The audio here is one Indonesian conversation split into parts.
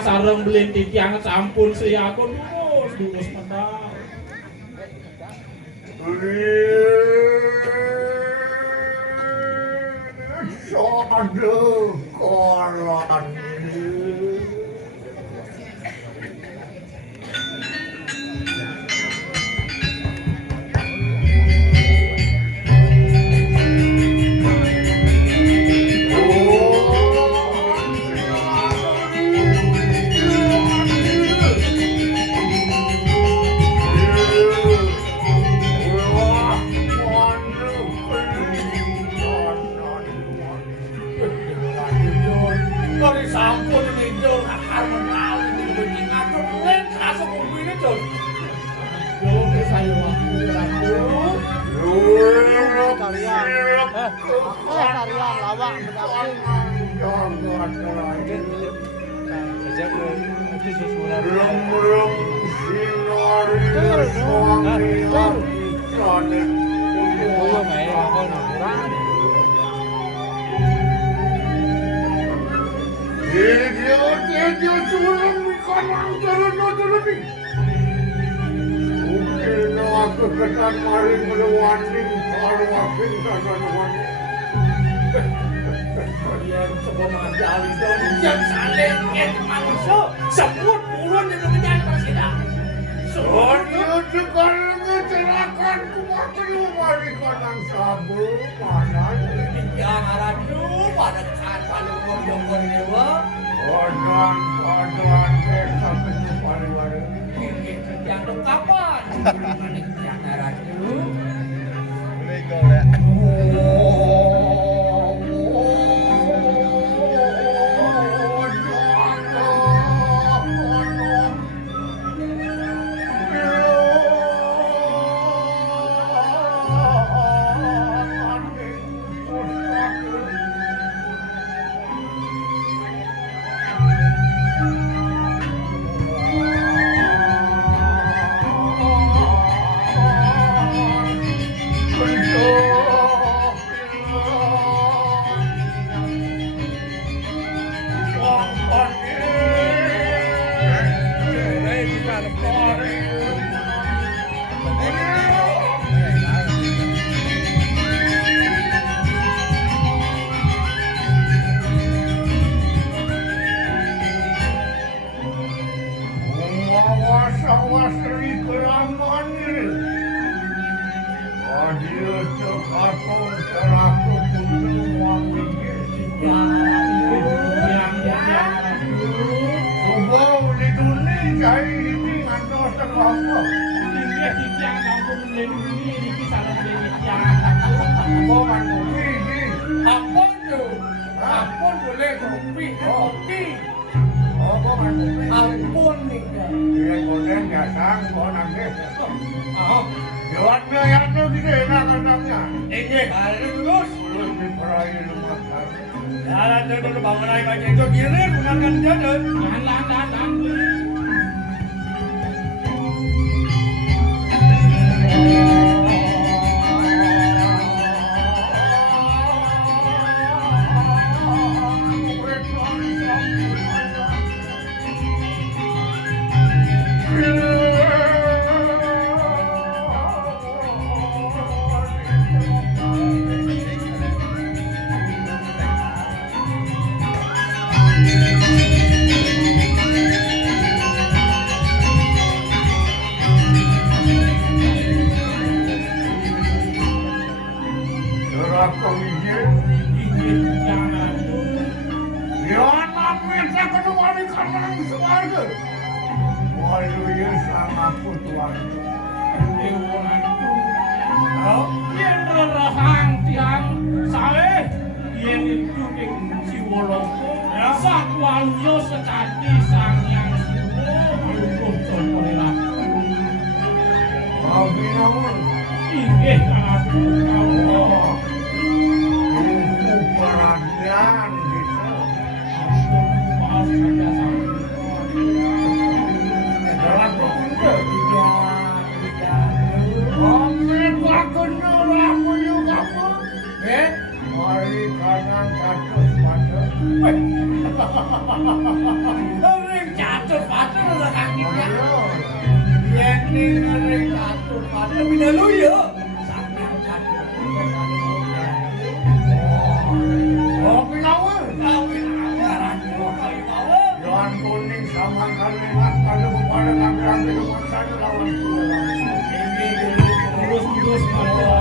sareng belintik yang sampun saya aku dumus menang. Aduh, koran. Tarian lawak mendamping. Itu susulan. Aku ketan maring melewani kalau aku tangan wani. Kalian coba mengadali dong. Yang saling yang manusia sebut bulan yang menjadi presiden. Soalnya sekarang ngecerakan kuat lumari kanang sabu mana? Yang aradu pada kan palu jongkor dewa. Badan sampai pari-pari. Yang kapan? Yang aradu. Legal ya. Awas-awas dari kelamaan ini. Adil terkatong seraku kudu wangi. Coba di dunia cari ini ngantos terlalu. Ini yang kampung melindungi ini salah yang Apa manusia ini? Apun tu, apun boleh kopi. Apa manusia? Ampun nih. Dia boleh datang kau nanti. Jawabannya yang tu kita enak katanya. Ada terus. Belum diperai rumah kami. Jalan dulu bangun lagi baca itu kiri gunakan jalan. Lan. ngering catur pada binalu ya. Sampeyan catur. Oh, pinawa. Kawin awaran kok kawin. Yan kuning sama kalimat kalau kepada kami dengan saya lawan Ini terus pada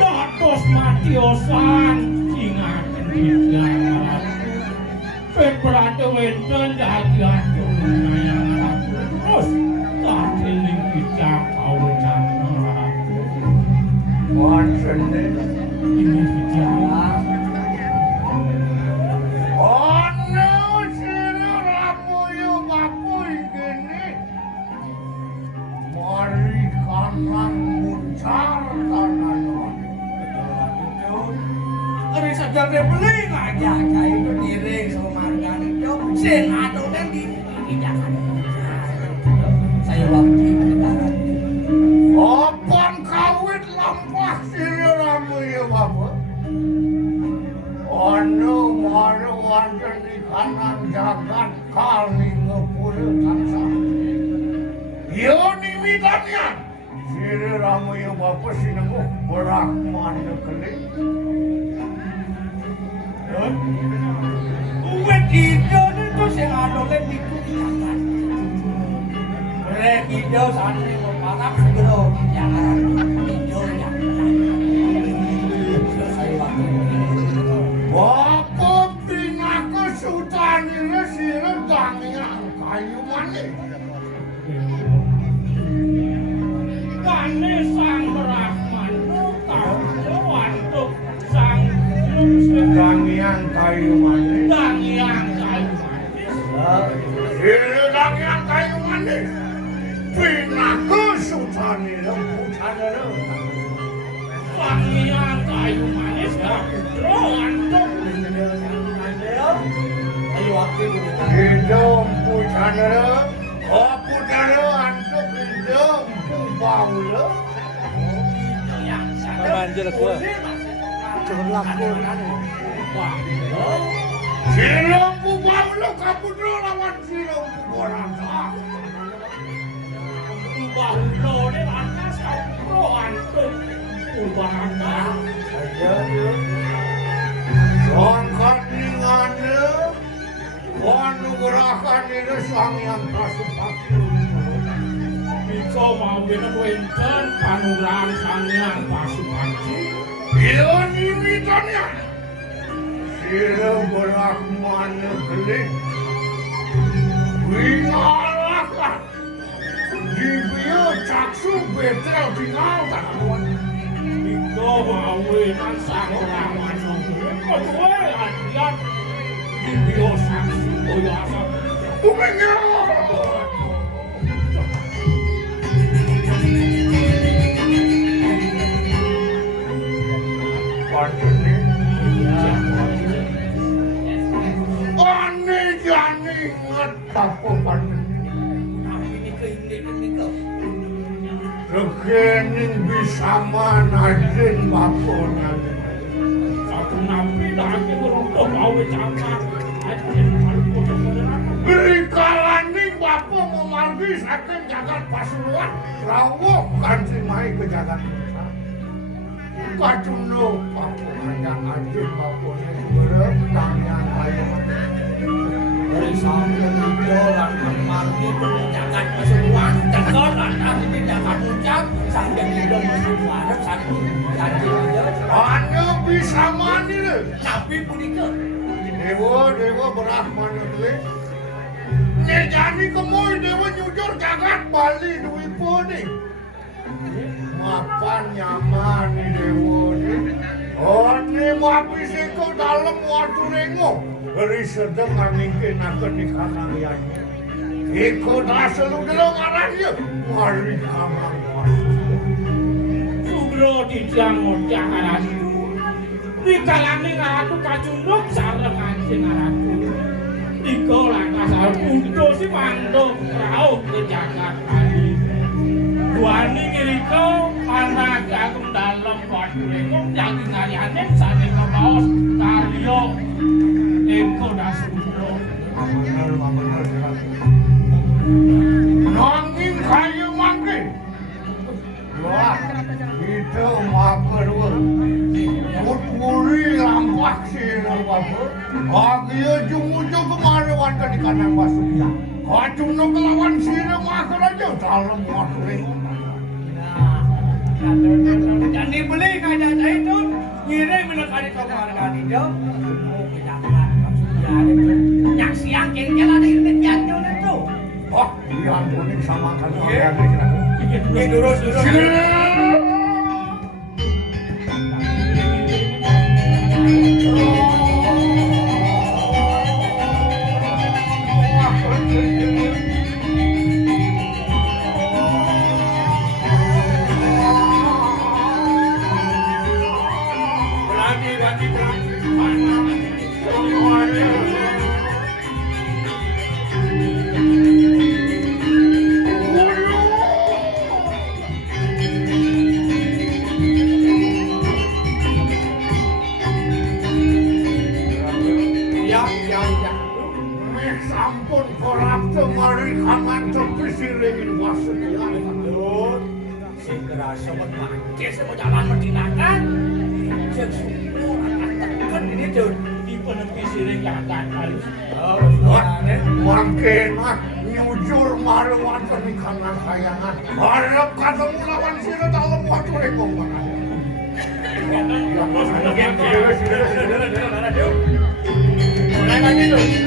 dados matiosan singaken dijangan pebrate wenten dadi atur nayang terus dadi ning kicap awucan Wonten ini dijangan ono sira ramuyu bapu igene mari kanang muncar tanan Ari sadare beling aja cai berdiri semargan itu sing atune di jangan saya waktu kedarat Opon kawit lampah sira ramuyu bapu ono maro wonten di kanan jagat kali ngepura tansah yo nimitannya sira ramuyu bapu sinengku berakman nekeli Uwet hijau itu sing adone niku jangan. Rek hijau sane meparap segera jangan hijau yang. Saya waktu Bapak pinaka sutanire sira dangiang kayu manis. Kane sang Brahman wantuk sang Dangiang kayu manis. Dangiang kayu manis. Sira dangiang kayu manis. Pinaka sutanire putanire. Dangiang kayu manis putra wantuk. Ayo waktu Hidung putanire. Oh putanire antuk hidung pubaula. Manjil gua. Jangan lakon. Hidung pubaula kaputra lawan hidung puborasa. Bahlone atas kau antuk ubahana. Sangkan ningane wanugrahan ini sang yang kasupati. Iko mau wenten panurahan sanyang pasukanci. Iyo nimitannya. Sira berakman negeri. Wingalahkan. Dibio caksu betel tinggal tanaman. Iko mau wenten sang orang manung. Iko tuwe adian. Dibio saksu oyasa. Umenya. Pandeni. Ane jani ngetapo pandeni. Rekening bisa manajin bapona. Satu nabi lagi beruntung mau cangkang. Beri kalaning bapo memargi saking jagat Pasuruan rawuh kanthi mai ke jagat Nusa. kacuno aku hanya aja bapaknya berep tangan kayu Dari sampai dolan kemari jangan keseruan tekan lantas jangan ucap sampai tidak keseruan sampai anu bisa mani deh tapi punika dewa berahman deh ngejani kemoy dewa jujur jagat bali duwi poni mapan nyaman nih dewa nih oh ini mapis ke dalam waktu rengo dari sedang mungkin akan dikanangiannya ikut asal udah ngarangnya mari kamar Sugro dijang ngocah ngaratu dikalani ngaratu kacunduk sareng anjing ngaratu iko lantas punto si manto rauh ke Jakarta Wani ngiriko anak aku dalam waktu itu yang ngarianin sate kebaos karyo iko dasuro nanging kayu mangke wah itu makan Putmuri lampak sih bapak akhirnya ujung-ujung kemarin warga di kanan basuknya kacung no kelawan sih makan aja dalam waktu jadi beli kajah itu ngirim menekani kemarin itu yang siang kengkelan ini jatuh itu oh iya antunik sama kan ini durus sampun korap temari kaman terpisiringin wasuknya segera sobat mati semua jalan merdinakan kan ini tuh di penepi siring jagat halus makin nyujur marwan di kanan kayangan harap ketemu lawan sini dalam waktu rekong makan mulai lagi tuh